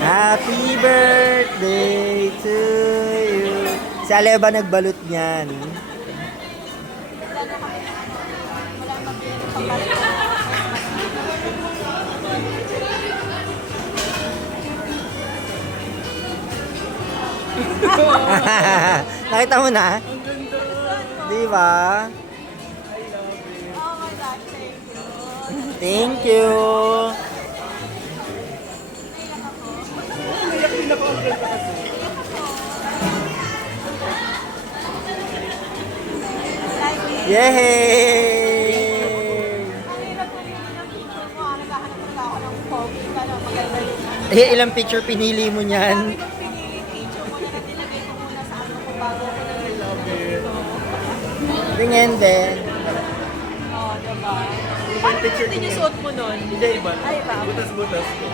Happy birthday to you. Si Ale ba nagbalot niyan? Nakita mo na? Di ba? Oh my gosh, thank you. Thank you. Like it. Yay! Ang hirap pumili ng picture ko. Naghahanap talaga ako ng pogi. Kaya maganda yung Ilang picture pinili mo niyan? Sabi kong pinili yung picture ko na nilagay ko muna sa ano ko bago ako nilagay ko. Tingin din. Oo, diba? Paano yun din yung suot mo nun? Hindi, iba. Ay, iba. Butas-butas ko.